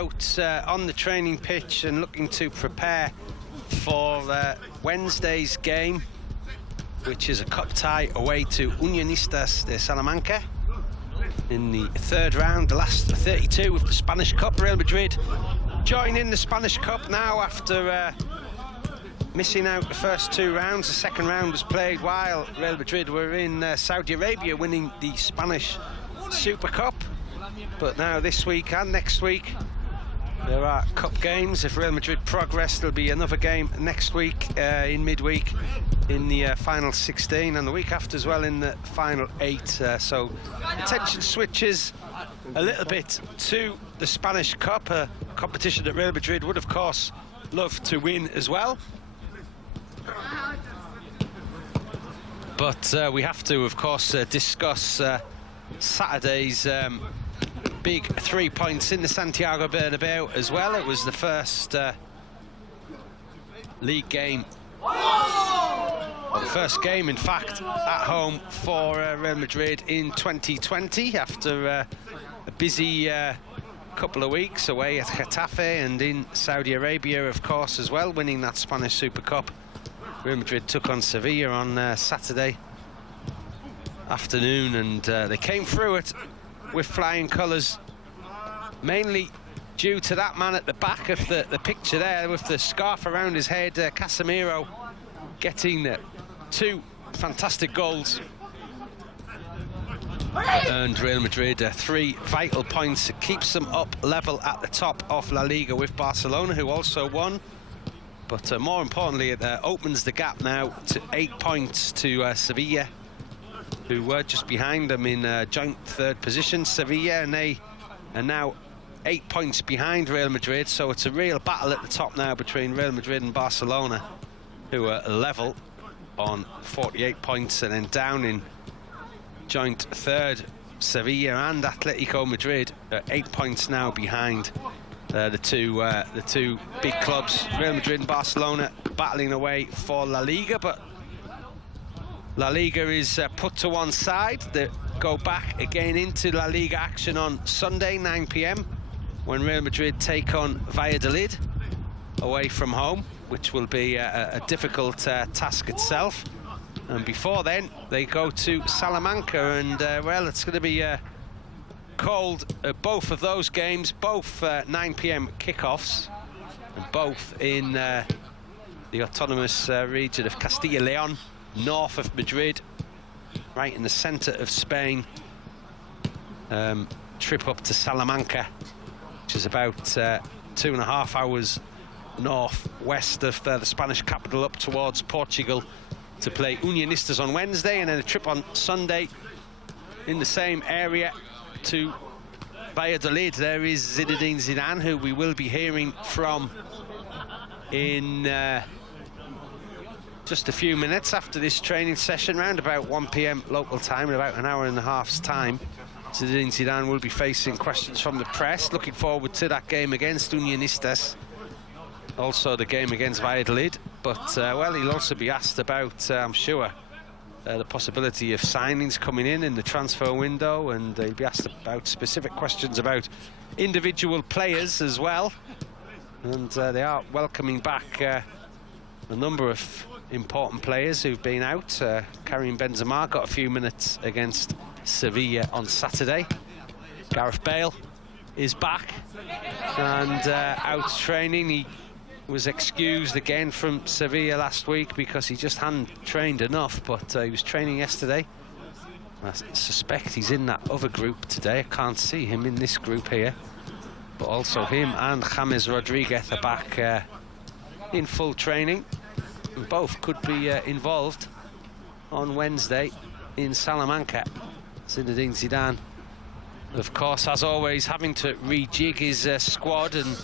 out on the training pitch and looking to prepare for Wednesday's game, which is a cup tie away to Unionistas de Salamanca in the third round, the last 32 of the Spanish Cup. Real Madrid joining the Spanish Cup now after missing out the first two rounds. The second round was played while Real Madrid were in Saudi Arabia winning the Spanish Super Cup. But now this week and next week there are cup games. If Real Madrid progress, there'll be another game next week in midweek in the final 16, and the week after as well in the final 8. So attention switches a little bit to the Spanish Cup, a competition that Real Madrid would of course love to win as well. But we have to of course discuss Saturday's big 3 points in the Santiago Bernabeu as well. It was the first league game, or the first game in fact at home for Real Madrid in 2020 after a busy couple of weeks away at Getafe and in Saudi Arabia of course as well, winning that Spanish Super Cup. Real Madrid took on Sevilla on Saturday afternoon, and they came through it with flying colours, mainly due to that man at the back of the picture there with the scarf around his head, Casemiro, getting two fantastic goals. Earned Real Madrid 3 vital points. It keeps them up level at the top of La Liga with Barcelona, who also won. But more importantly, it opens the gap now to 8 points to Sevilla, who were just behind them in joint third position. Sevilla, and they are now 8 points behind Real Madrid, so it's a real battle at the top now between Real Madrid and Barcelona, who are level on 48 points, and then down in joint third, Sevilla and Atletico Madrid are 8 points now behind the two big clubs. Real Madrid and Barcelona battling away for La Liga, but La Liga is put to one side. They go back again into La Liga action on Sunday, 9 p.m, when Real Madrid take on Valladolid away from home, which will be a difficult task itself. And before then, they go to Salamanca, and well, it's going to be cold at both of those games, both 9 p.m. kickoffs, and both in the autonomous region of Castilla-León, north of Madrid, right in the centre of Spain. Trip up to Salamanca, which is about 2.5 hours north-west of the Spanish capital, up towards Portugal, to play Unionistas on Wednesday, and then a trip on Sunday in the same area to Valladolid. There is Zinedine Zidane, who we will be hearing from in just a few minutes after this training session, around about 1 p.m. local time, in about an hour and a half's time. Zinedine Zidane will be facing questions from the press. Looking forward to that game against Unionistas, also the game against Valladolid. But well, he'll also be asked about, I'm sure, the possibility of signings coming in the transfer window, and he'll be asked about specific questions about individual players as well. And they are welcoming back a number of important players who've been out. Karim Benzema got a few minutes against Sevilla on Saturday. Gareth Bale is back and out training. He was excused again from Sevilla last week because he just hadn't trained enough, but he was training yesterday. I suspect he's in that other group today. I can't see him in this group here, but also him and James Rodriguez are back in full training, and both could be involved on Wednesday in Salamanca. Zinedine Zidane, of course, as always, having to rejig his squad and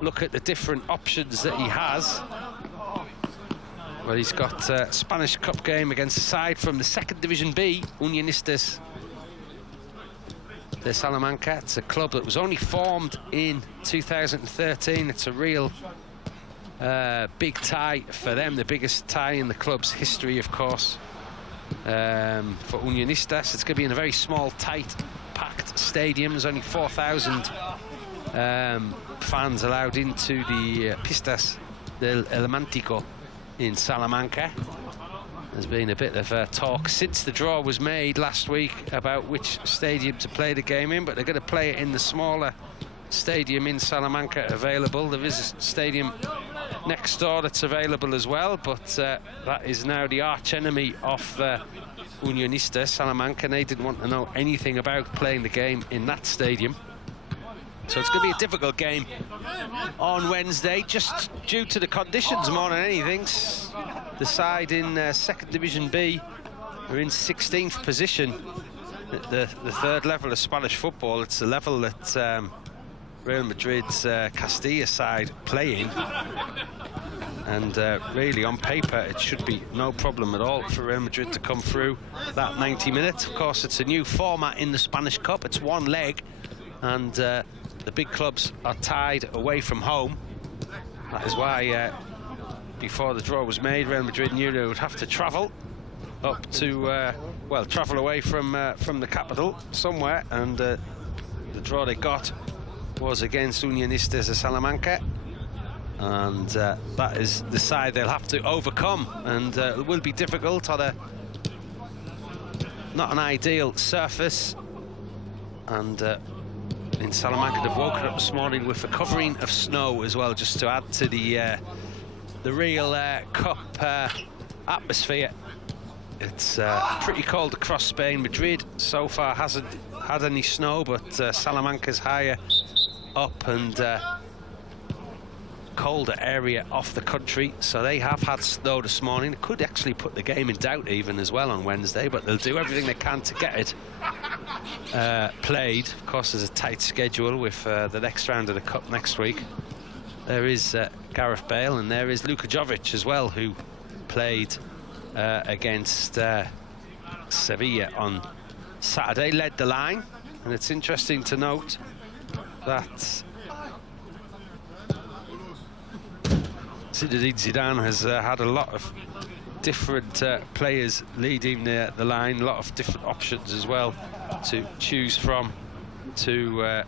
look at the different options that he has. Well, he's got a Spanish Cup game against a side from the 2nd Division B, Unionistas de Salamanca. It's a club that was only formed in 2013. It's a real big tie for them, the biggest tie in the club's history, of course. For Unionistas, it's going to be in a very small, tight, packed stadium. There's only 4,000 fans allowed into the Pistas del Elemantico in Salamanca. There's been a bit of talk since the draw was made last week about which stadium to play the game in, but they're going to play it in the smaller stadium in Salamanca available. There is a stadium next door that's available as well, but that is now the arch enemy of Unionistas Salamanca. They didn't want to know anything about playing the game in that stadium. So it's going to be a difficult game on Wednesday, just due to the conditions more than anything. The side in second Division B are in 16th position at the third level of Spanish football. It's the level that Real Madrid's Castilla side play in. And really, on paper, it should be no problem at all for Real Madrid to come through that 90 minutes. Of course, it's a new format in the Spanish Cup. It's one leg, and the big clubs are tied away from home. That is why, before the draw was made, Real Madrid knew they would have to travel up to, well, travel away from the capital somewhere, and the draw they got was against Unionistas de Salamanca. And that is the side they'll have to overcome, and it will be difficult on a not an ideal surface. And in Salamanca, they've woken up this morning with a covering of snow as well, just to add to the Real Cup atmosphere. It's pretty cold across Spain. Madrid so far hasn't had any snow, but Salamanca's higher up and colder area of the country, so they have had snow this morning. It could actually put the game in doubt even as well on Wednesday, but they'll do everything they can to get it played. Of course, there's a tight schedule with the next round of the Cup next week. There is Gareth Bale, and there is Luka Jovic as well, who played against Sevilla on Saturday, led the line. And it's interesting to note that Zinedine Zidane has had a lot of different players leading the line, a lot of different options as well to choose from to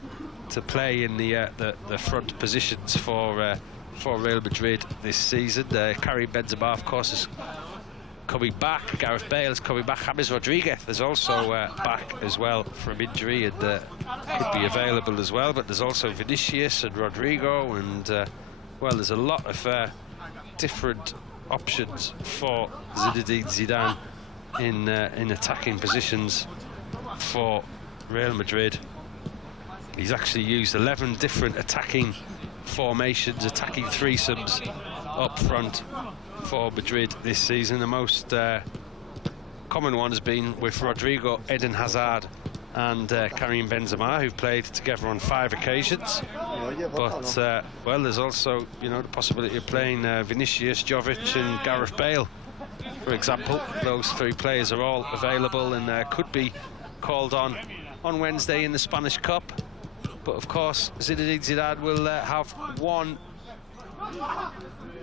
play in the front positions for Real Madrid this season. Karim Benzema, of course, is coming back. Gareth Bale is coming back. James Rodriguez is also back as well from injury, and could be available as well. But there's also Vinicius and Rodrigo, and well, there's a lot of different options for Zinedine Zidane in attacking positions for Real Madrid. He's actually used 11 different attacking formations, attacking threesomes up front for Madrid this season. The most common one has been with Rodrigo, Eden Hazard and Karim Benzema, who've played together on 5 occasions. But well, there's also, you know, the possibility of playing Vinicius, Jovic and Gareth Bale, for example. Those 3 players are all available and could be called on Wednesday in the Spanish Cup. But of course, Zinedine Zidane will have one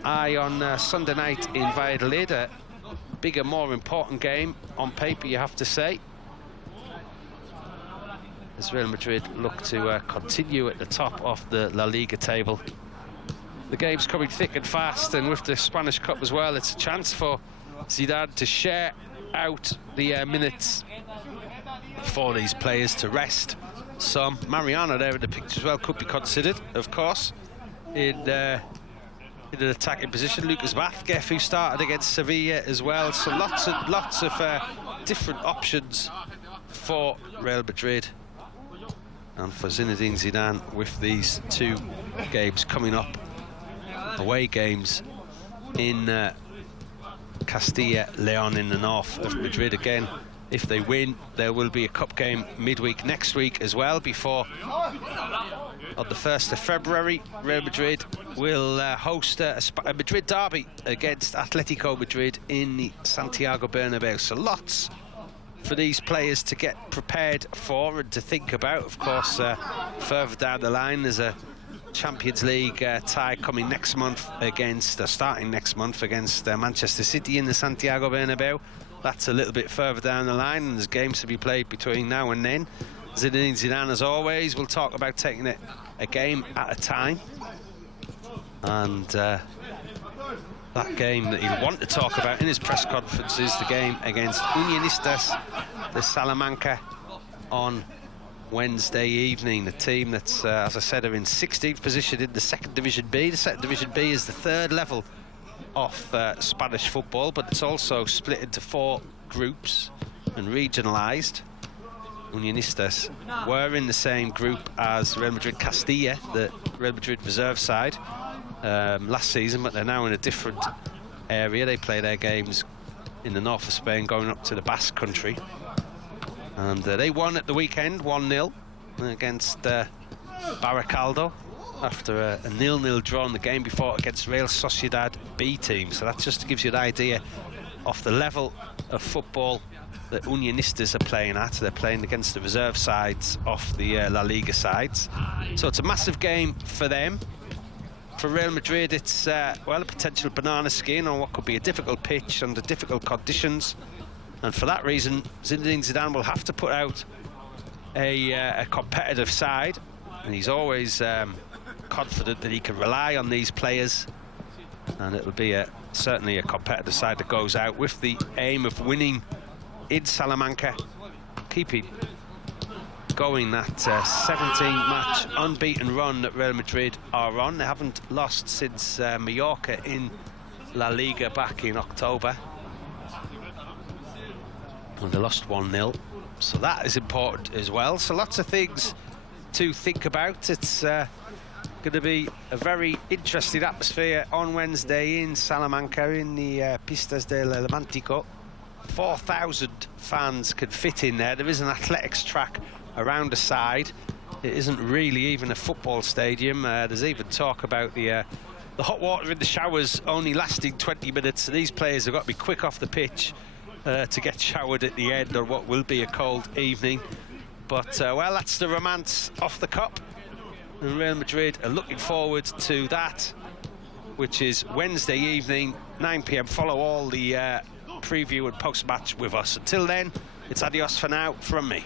eye on Sunday night in Valladolid, a bigger, more important game on paper, you have to say, as Real Madrid look to continue at the top of the La Liga table. The game's coming thick and fast, and with the Spanish Cup as well, it's a chance for Zidane to share out the minutes for these players to rest some. Mariano there in the picture as well could be considered, of course, in an attacking position. Lucas Vázquez, who started against Sevilla as well. So lots of different options for Real Madrid and for Zinedine Zidane with these 2 games coming up, away games in Castilla, Leon in the north of Madrid. Again, if they win, there will be a cup game midweek next week as well, before on the 1st of February, Real Madrid will host a Madrid derby against Atletico Madrid in the Santiago Bernabeu. So lots for these players to get prepared for and to think about. Of course, further down the line, there's a Champions League tie coming next month against, starting next month against Manchester City in the Santiago Bernabeu. That's a little bit further down the line, and there's games to be played between now and then. Zinedine Zidane, as always, will talk about taking it a game at a time. And that game that he'll want to talk about in his press conference is the game against Unionistas de Salamanca on Wednesday evening. The team that's, as I said, are in 16th position in the second Division B. The second Division B is the third level of Spanish football, but it's also split into 4 groups and regionalised. Unionistas were in the same group as Real Madrid Castilla, the Real Madrid reserve side, last season, but they're now in a different area. They play their games in the north of Spain, going up to the Basque country. And they won at the weekend, 1-0 against Baracaldo, after a 0-0 draw in the game before against Real Sociedad B team. So that just gives you an idea of the level of football that Unionistas are playing at. They're playing against the reserve sides of the La Liga sides. So it's a massive game for them. For Real Madrid, it's, well, a potential banana skin on what could be a difficult pitch under difficult conditions. And for that reason, Zinedine Zidane will have to put out a competitive side. And he's always confident that he can rely on these players. And it'll be certainly a competitive side that goes out with the aim of winning in Salamanca, keeping going that 17-match unbeaten run that Real Madrid are on. They haven't lost since Mallorca in La Liga back in October. And they lost 1-0, so that is important as well. So lots of things to think about. It's going to be a very interesting atmosphere on Wednesday in Salamanca in the Pistas del Atlántico. 4,000 fans could fit in there. There is an athletics track around the side. It isn't really even a football stadium. There's even talk about the hot water in the showers only lasting 20 minutes. So these players have got to be quick off the pitch to get showered at the end on what will be a cold evening. But, well, that's the romance of the Cup. And Real Madrid are looking forward to that, which is Wednesday evening, 9 p.m. Follow all the preview and post-match with us. Until then, it's adios for now from me.